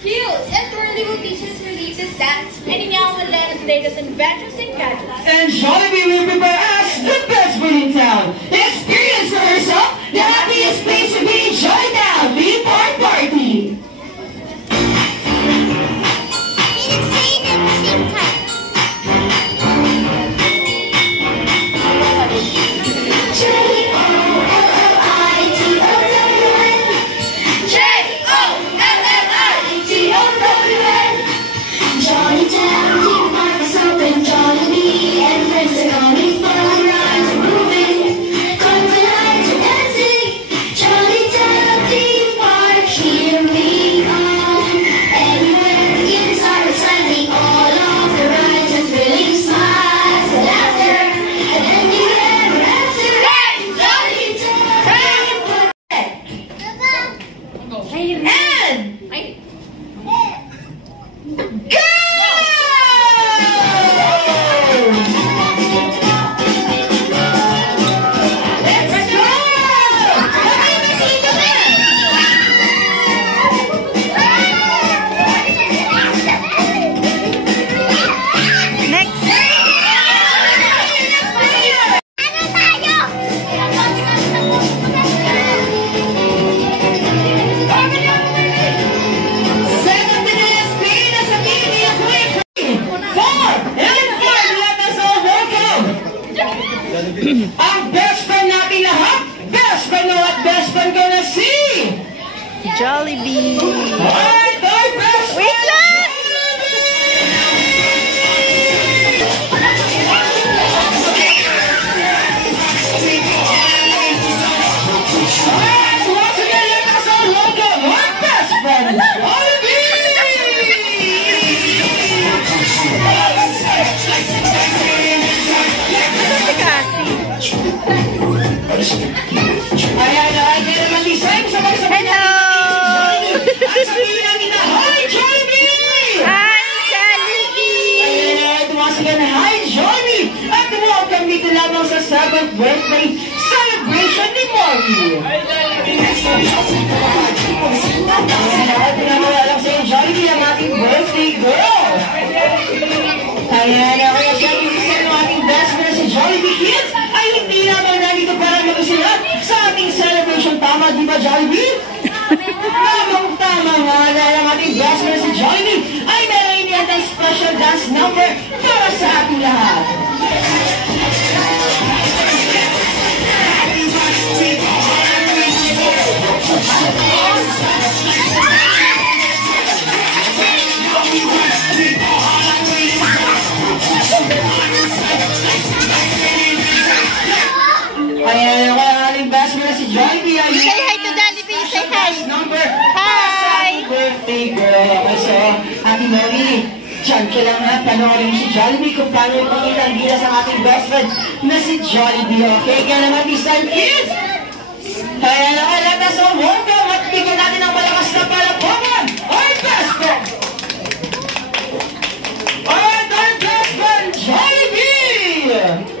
skills. And Twirly will teach us her latest dance. And Inyaw will let us latest adventures and gadgets. And Jollibee will prepare us the best food in town. Experience for herself the happiest place to be. Join now, Be Part Party. Ang best friend natin lahat, best friend now at best friend gonna see Jollibee. Alright, our best friend. Wait lang! Alright, so once again, let us all welcome our best friend, Jollibee. Ayan, kaya naman design sabay-sabay natin at sabihin natin na, Hi, Jollibee! Hi, Jollibee! Ayan, once again, Hi, Jollibee! At welcome dito lamang sa 7th birthday celebration ni Molly! Hi, Jollibee! Ayan, tinawala sa iyo, Jollibee, ang ating birthday girl! Ayan, kaya siyempre isa ng ating best friend si Jollibee Kids ay hindi naman nandito para mag-usilat sa ating celebration. Tama, di ba, Jollibee? Tamang-tama nga dahil ang ating best friend si Jollibee ay meron niya ng special dance number para sa ating lahat. Ayan, ang ating best friend si Jollibee ay Say hi to Jollibee, say hi! number Hi! birthday girl. Okay, so, Ate Molly, dyan ka lang ha, panoorin si Jollibee kung paano ipakita ang gila sa ating best friend na si Jollibee. Okay, kaya naman, Distant Kids! Kaya naman, let us all welcome at bigyan natin ang malakas na palakpakan, our best friend! Alright, our best friend, Jollibee!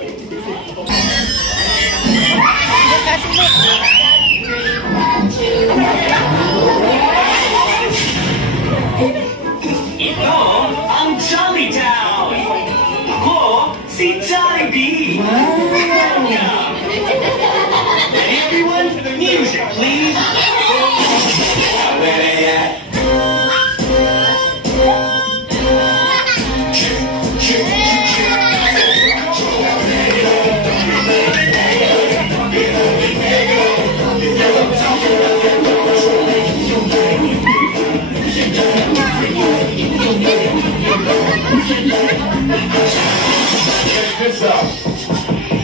Ito ang Jolly Town! Ako, si Jollibee! And everyone, music please! Where they at? Check this out.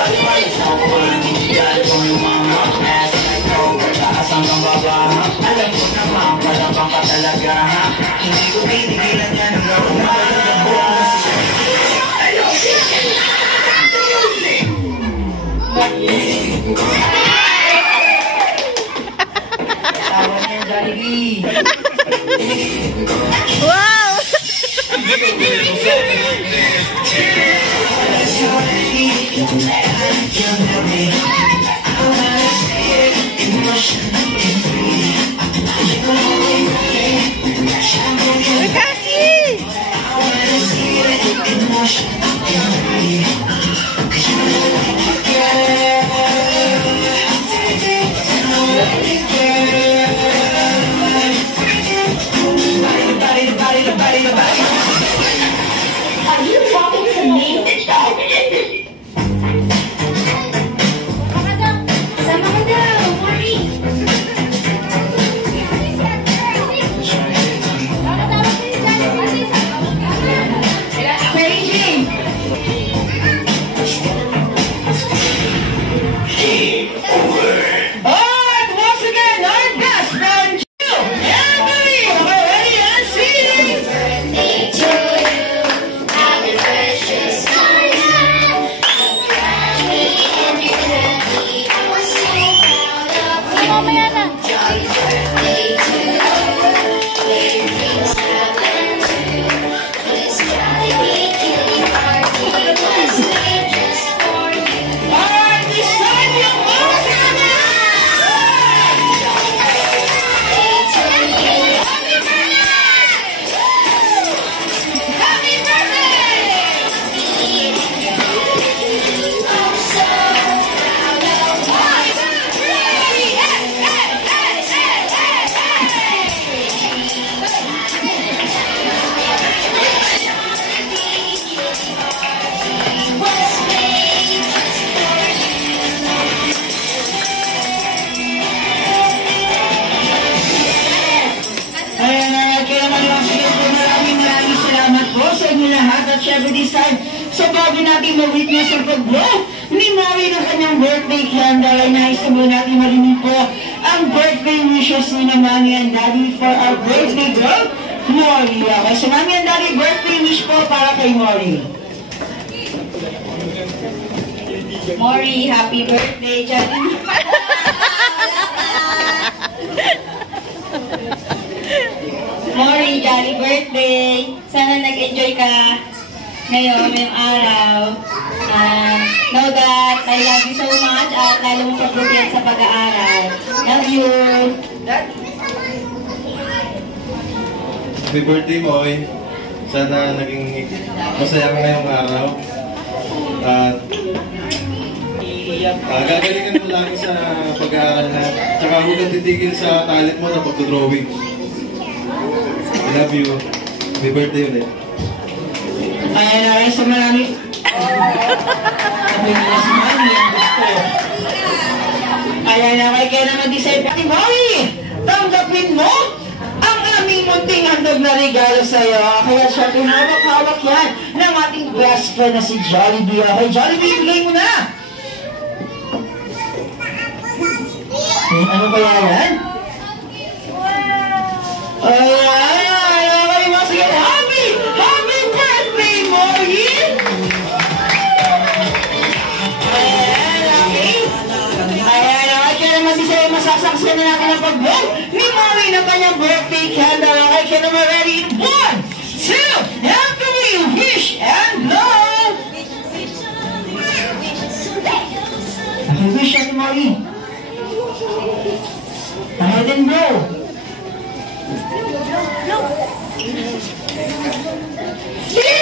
Dahil kung yung mama, ass like Cobra, taas hanggang baba. Alam ko naman, palabang ka talaga. Hindi ko titigilan yan ang laro na tawa na yung Jollibee. Wow! Are you talking to me? Sama ka daw, Mori. Beijing! And once again, our best friend, Jill Emily! Okay, ready and see! Birthday to you, happy precious Marianne. Happy and you're happy. I was so proud of you. Mamaya na. Jolly birthday to you. May your dreams happen too. This Jollibee kitty party was made just for you. Alright, decide your boss! Ayan, kaya naman yung sige po, maraming salamat po sa inyo lahat at syempre this time, so bago natin ma-witness ang pag-blow ni Mori ng kanyang birthday candle, ay nais na po natin marinig po ang birthday wishes ni na Mami and Daddy for our birthday girl, Mori. Okay, so Mami and Daddy, birthday wish po para kay Mori. Mori, happy birthday, Jollibee. Mori, jolly birthday! Sana nag-enjoy ka ngayong araw. Know that I love you so much at lalo mong pagbutihan sa pag-aaral. Love you! Happy birthday, Moy. Sana naging masaya ka ngayong araw. At gagalingan mo lagi sa pag-aaral na. Tsaka huwag kang titigil sa talent mo na pagdodrawing. I love you. Happy birthday ulit. Ayan na rin sa marami. Sabi nila si Mami ang gusto. Ayan na rin kaya naman decide pa. Mami, tanggapin mo ang aming munting handog na regalo sa'yo. Kaya siya pinawak-hawak yan ng ating best friend na si Jollibee. Okay, Jollibee, bigay mo na! Ano kaya yan? Ayan! Happy birthday, Mori! Ayan, kaya naman si Sayo masasaksiyan na natin ang pag-blow ni Mori ng kanyang birthday candle. Okay, kaya naman ready in 1, 2, and 3, wish and blow! Okay, wish and Mori. Ahead and blow. Yeah!